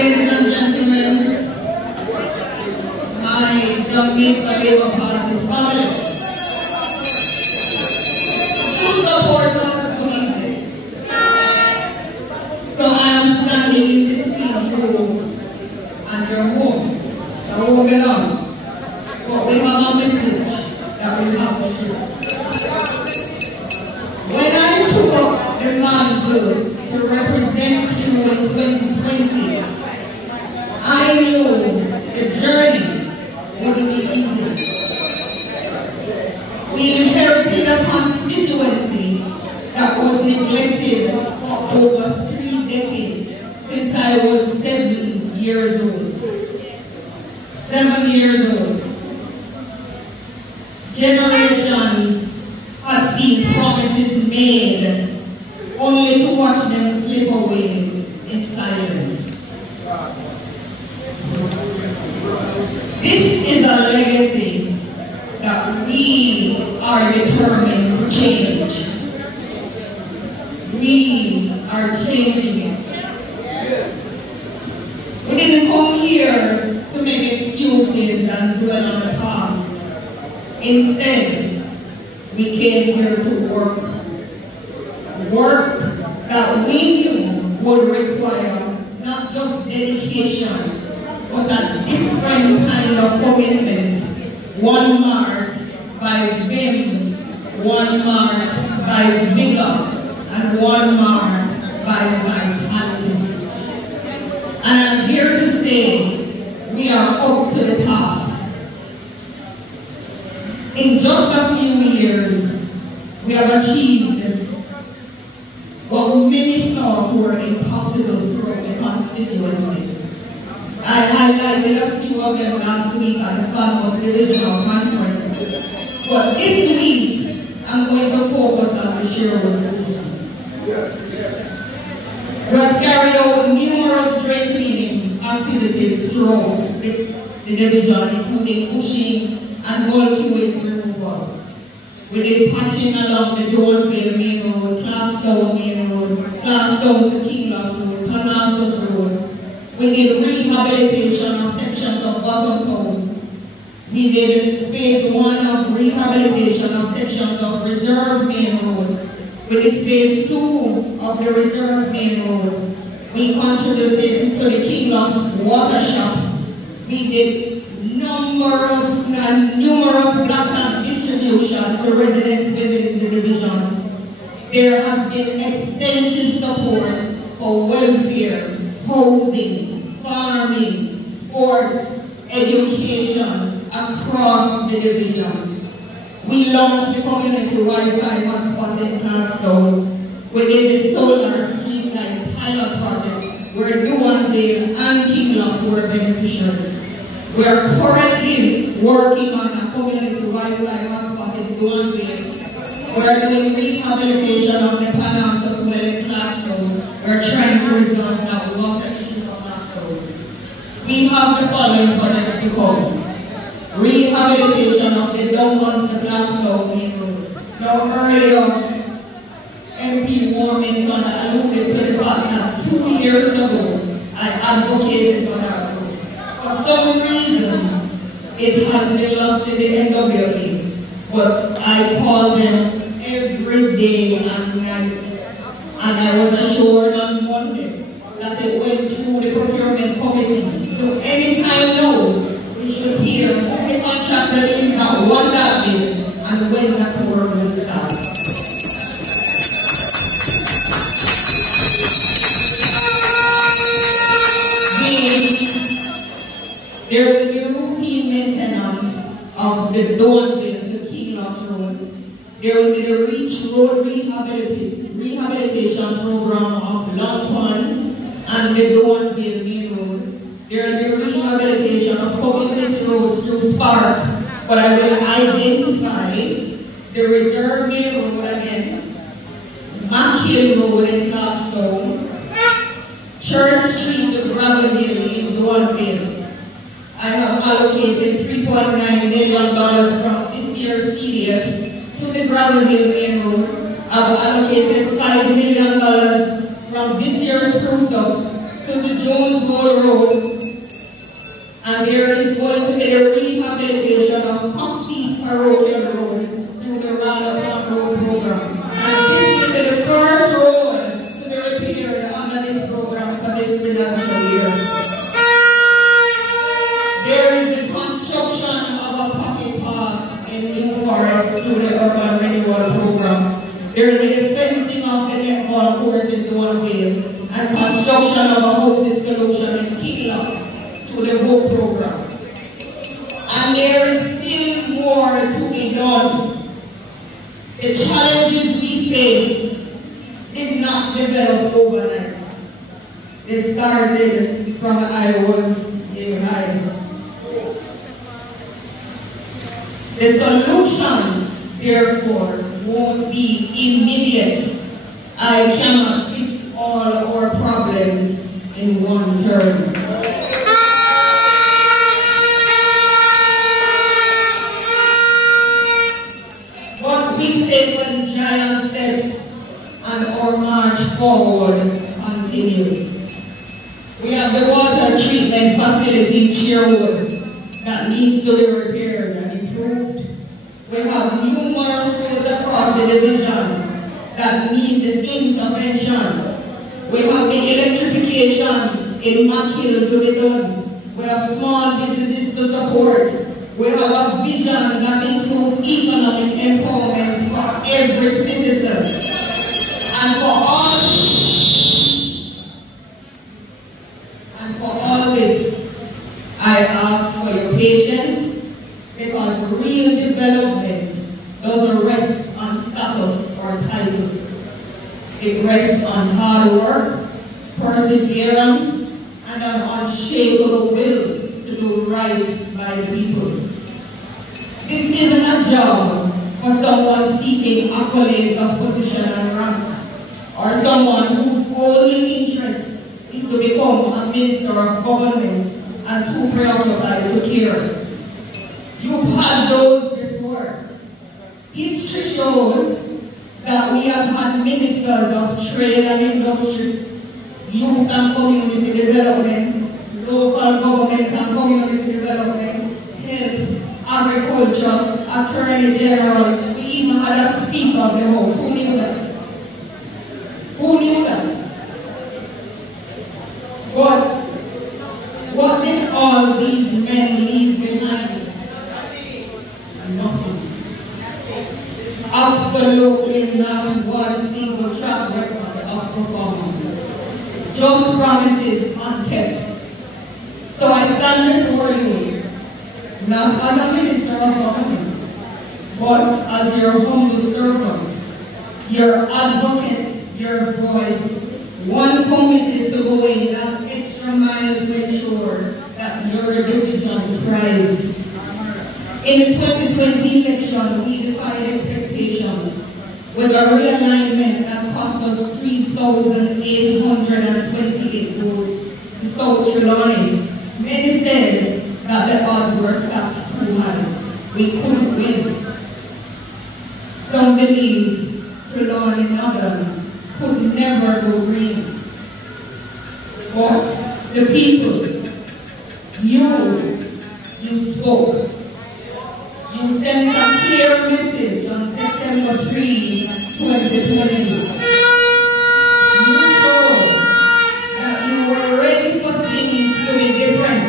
Ladies and gentlemen, my Jamaica Labour Party family, true supporters, good evening. So I am standing in between you and your home, the home belongs. But we have a message that we have to share. When I took up the mantle to represent you in 2020, I knew the journey wouldn't be easy. We inherited a constituency that was neglected for over 3 decades since I was 7 years old. 7 years old. Generations have seen promises made only to watch them slip away in silence. This is a legacy that we are determined to change. We are changing it. We didn't come here to make excuses and dwell on the past. Instead, we came here to work. Work that we knew would require not just dedication, but a different kind of commitment. One marked by vim, one marked by vigor, and one marked by vitality. And I'm here to say we are up to the task. In just a few years, we have achieved what many thought were impossible throughout the constituency. I highlighted a few of them last week at the Farmers Divisional Conference. But this week, I'm going to focus on the Sherwood Division. We have carried out numerous drain cleaning activities throughout the division, including bushing and bulky waste removal. We did patching along the Doleville Main Road, Clarkstown Main Road, Clarkstown to Kingloss Road, Panasas Road. We did rehabilitation of sections of Bottom Town. We did phase 1 of rehabilitation of sections of Reserve Main Road. We did phase 2 of the Reserve Main Road. We contributed to the Kingloss Water Shop. We did numerous black tank distribution to residents within the division. There has been extensive support for welfare, housing, farming, sports, education across the division. We launched the community Wi-Fi hotspot in Clarkstown. We did the solar streetlight pilot project where Duandale and Kingloss were beneficiaries. We are currently working on a community Wi-Fi hotspot in Duandale. We are doing rehabilitation of the Panasas well in Clarkstown. We are trying to resolve that water issue of Clarkstown. We have the following projects to come. Rehabilitation of the downtown to Clarkstown Main Road. Now earlier, MP Warmington alluded to the fact that 2 years ago, I advocated for that road. For some reason, it has been lost to the NWA, but I call them every day and night. And I was assured on Monday that it went through the procurement committee. So anytime now, we should hear who the contractor is that won that bid and when that work will start. There will be routine maintenance of the Doleville to Kingloss Road. There will be the Reach Road rehabilitation program of Longpond and the Doleville Main Road. There will be rehabilitation of community roads through Spark, but I will identify the Reserve Main Road again, Mackhill Road in Clarkstown, Church Street to Gravel Hill in Doleville. I have allocated $3.9 million from this year's CDF to the Gravel Hill Main Road. I've allocated $5 million from this year's Spruce Up to to the Jonesboro Road, and there is going to be the rehabilitation of Coxsey Parochial Road through the Raleigh Farm Road program. And this will be the first road to be repaired under this program for this financial year. There is the construction of a pocket park in New Forest through the Urban Renewal program. There will be the fencing of the netball court in Donville and construction of a housing solution in Kinloch through the VOTE program. And there is still more to be done. The challenges we face did not develop overnight. They started from I was in high. The solutions, therefore, won't be immediate. I cannot fix all our problems in one term. But we take giant steps and our march forward continues. We have the water treatment facility in Sherwood that needs to be repaired and improved. We have numerous roads across the division that need the intervention. We have the electrification in Mackhill to be done. We have small businesses to support. We have a vision that includes economic empowerment for every citizen. And for all this, I ask for your patience, because real development doesn't rest on status or title. It rests on hard work, perseverance, and an unshakable will to do right by the people. This isn't a job for someone seeking accolades of position and rank, or someone whose only interest is to become a minister of government and too preoccupied to care. You've had those before. History shows that we have had ministers of trade and industry, youth and community development, local government and community development, health, agriculture, attorney general. We even had a speaker of the house. Who knew that? Who knew that? But what did all these men leave behind? Nothing. Absolutely not one single track record of performance. Just promises unkept. So I stand before you, not as a minister of government, but as your humble servant, your advocate, your voice, one committed to going that extra mile to ensure that your division thrives. In the 2020 election, we defied expectations with a realignment that cost us 3,828 votes to South Trelawney. Many said that the odds were stacked too high. We couldn't win. Some believe Trelawney Northern could never go green. But the people, you spoke. You sent a clear message on September 3, 2020. You showed that you were ready for things to be different,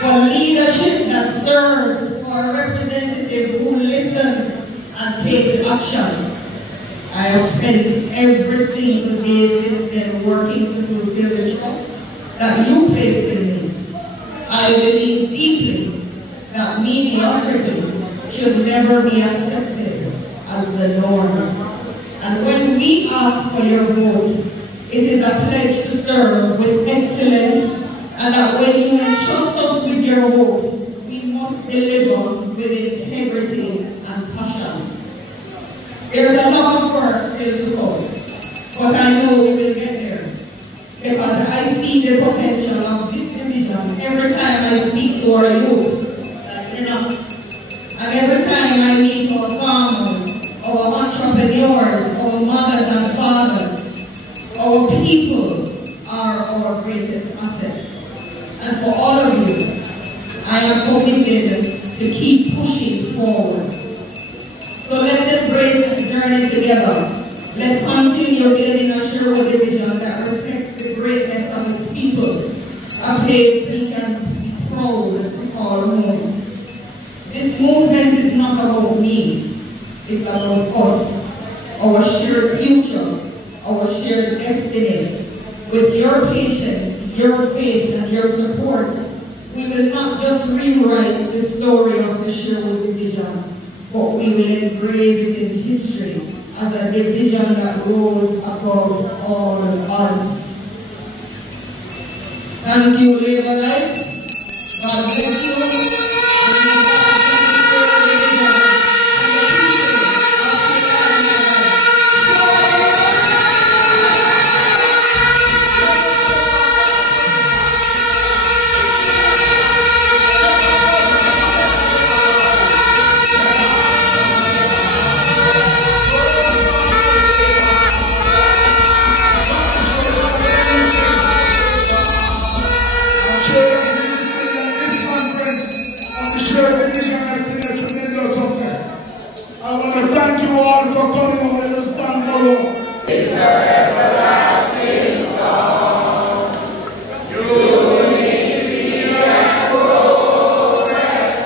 for leadership that serves, for a representative who listens and takes action. I have spent every single day since then working to fulfill the trust that you placed in me. I believe deeply that mediocrity should never be accepted as the norm. And when we ask for your vote, it is a pledge to serve with excellence, and that when you entrust us with your vote, we must deliver with integrity and passion. There's a lot of work still to come, but I know we will get there, because I see the potential of this division every time I speak to our youth. That's enough. And every time I meet our farmers, our entrepreneurs, our mothers and fathers, our people are our greatest And for all of you, I am committed to keep pushing forward. So let's embrace this journey together. Let's continue building a Sherwood division that reflects the greatness of its people, a place we can be proud to call home. This movement is not about me, it's about us, our shared future, our shared destiny. With your patience, your faith, and your support, we will not just rewrite the story of the Sherwood division, but we will engrave it in history as a division that rose above all odds. Thank you, Labour Life. God bless you. I want to thank you all for coming over to stand below. It's our everlasting song. Unity and progress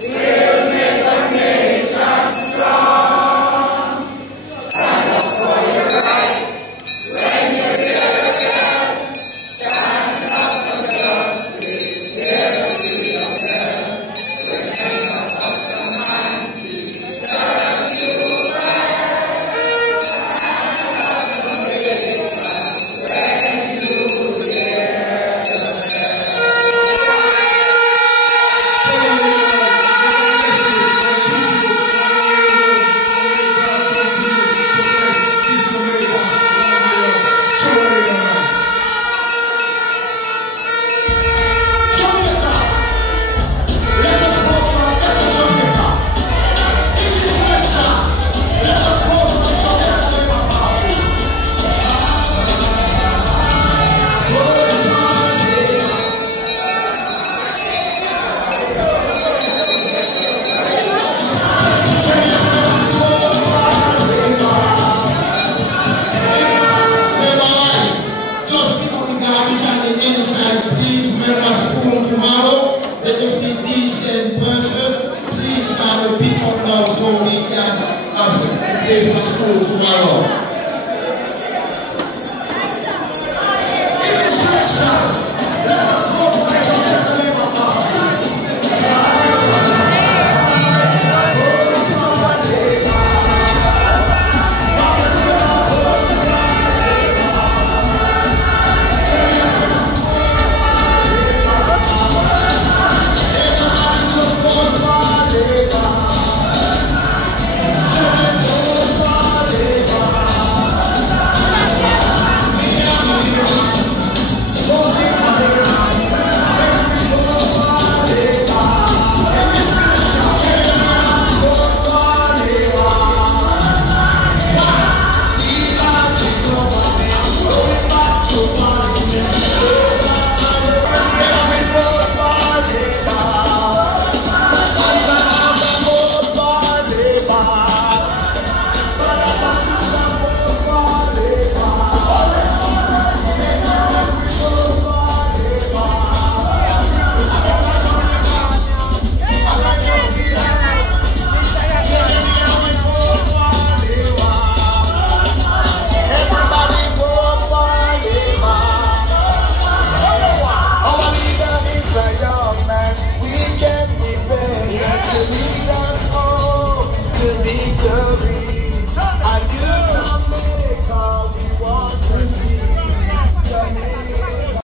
will make a nation strong. Stand up for your rights when you're together. Stand up for justice, dare to yourself. Remember of the mind. Tomorrow, let us be decent persons. Please have a big up now so we can have some days of school tomorrow. To victory.